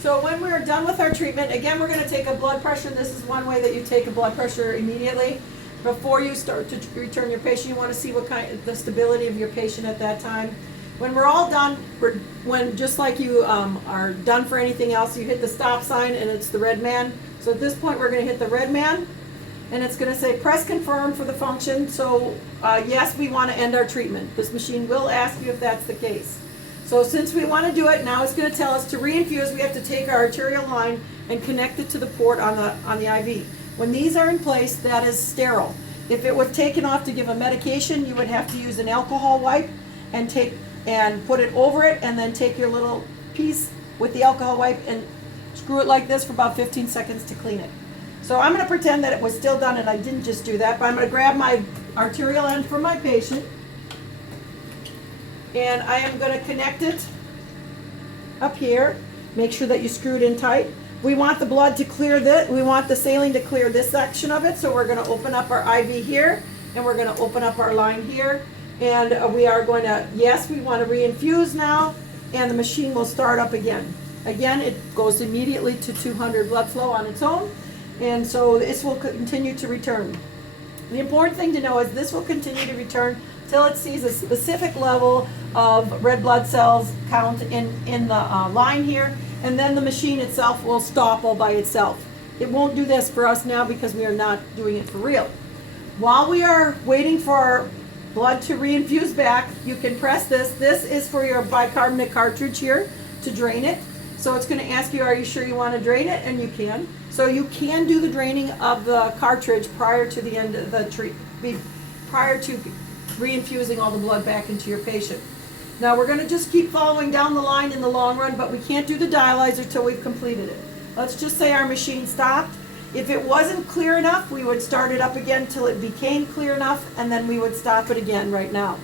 So when we're done with our treatment, again, we're going to take a blood pressure. This is one way that you take a blood pressure immediately. Before you start to return your patient, you want to see what kind of the stability of your patient at that time. When we're all done, when just like you are done for anything else, you hit the stop sign and it's the red man. So at this point, we're going to hit the red man, and it's going to say press confirm for the function. So yes, we want to end our treatment. This machine will ask you if that's the case. So since we want to do it, now it's going to tell us to reinfuse. We have to take our arterial line and connect it to the port on the IV. When these are in place, that is sterile. If it was taken off to give a medication, you would have to use an alcohol wipe and put it over it, and then take your little piece with the alcohol wipe and screw it like this for about 15 seconds to clean it. So I'm going to pretend that it was still done and I didn't just do that, but I'm going to grab my arterial end from my patient, and I am going to connect it up here. Make sure that you screw it in tight. We want the blood to clear this. We want the saline to clear this section of it, so we're going to open up our IV here, and we're going to open up our line here, and we are going to, yes, we want to reinfuse now, and the machine will start up again. Again, it goes immediately to 200 blood flow on its own, and so this will continue to return. The important thing to know is this will continue to return till it sees a specific level of red blood cells count in the line here, and then the machine itself will stop all by itself. It won't do this for us now because we are not doing it for real. While we are waiting for our blood to reinfuse back, you can press this. This is for your bicarbonate cartridge here to drain it. So it's going to ask you, are you sure you want to drain it? And you can. So you can do the draining of the cartridge prior to the end of the treatment, prior to reinfusing all the blood back into your patient. Now we're going to just keep following down the line in the long run, but we can't do the dialyzer till we've completed it. Let's just say our machine stopped. If it wasn't clear enough, we would start it up again till it became clear enough, and then we would stop it again right now.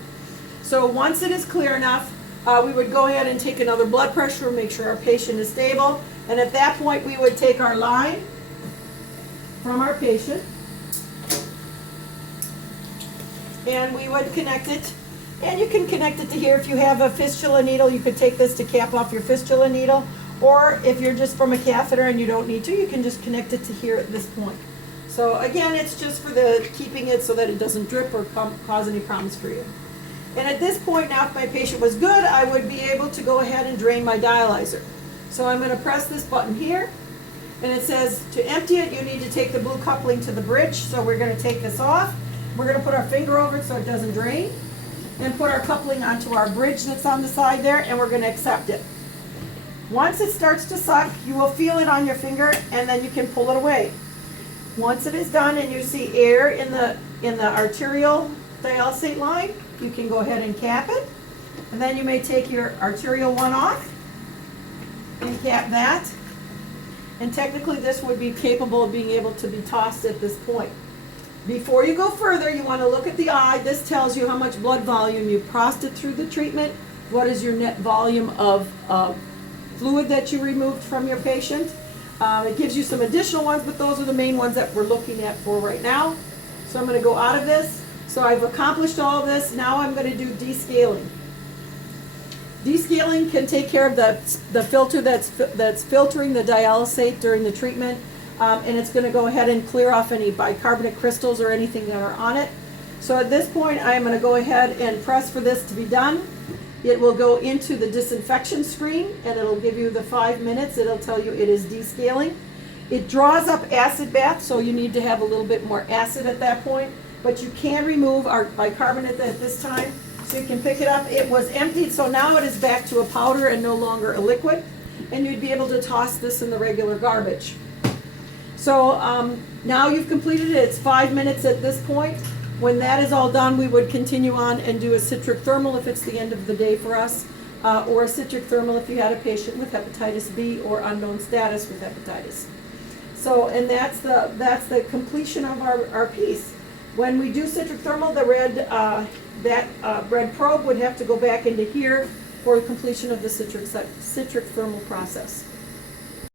So once it is clear enough, we would go ahead and take another blood pressure, make sure our patient is stable, and at that point we would take our line from our patient, and we would connect it. And you can connect it to here. If you have a fistula needle, you could take this to cap off your fistula needle. Or if you're just from a catheter and you don't need to, you can just connect it to here at this point. So again, it's just for the keeping it so that it doesn't drip or cause any problems for you. And at this point now, if my patient was good, I would be able to go ahead and drain my dialyzer. So I'm going to press this button here, and it says to empty it, you need to take the blue coupling to the bridge. So we're going to take this off. We're going to put our finger over it so it doesn't drain, and put our coupling onto our bridge that's on the side there, and we're going to accept it. Once it starts to suck, you will feel it on your finger, and then you can pull it away. Once it is done and you see air in the arterial dialysate line, you can go ahead and cap it. And then you may take your arterial one off and cap that. And technically this would be capable of being able to be tossed at this point. Before you go further, you want to look at the eye. This tells you how much blood volume you've crossed it through the treatment. What is your net volume of fluid that you removed from your patient. It gives you some additional ones, but those are the main ones that we're looking at for right now. So I'm going to go out of this. So I've accomplished all of this. Now I'm going to do descaling. Descaling can take care of the filter that's filtering the dialysate during the treatment, and it's going to go ahead and clear off any bicarbonate crystals or anything that are on it. So at this point, I'm going to go ahead and press for this to be done. It will go into the disinfection screen, and it'll give you the 5 minutes. It'll tell you it is descaling. It draws up acid bath, so you need to have a little bit more acid at that point. But you can remove our bicarbonate at this time, so you can pick it up. It was emptied, so now it is back to a powder and no longer a liquid. And you'd be able to toss this in the regular garbage. So now you've completed it. It's 5 minutes at this point. When that is all done, we would continue on and do a citric thermal if it's the end of the day for us, or a citric thermal if you had a patient with hepatitis B or unknown status with hepatitis. So, and that's the completion of our piece. When we do citric thermal, the red probe would have to go back into here for completion of the citric thermal process.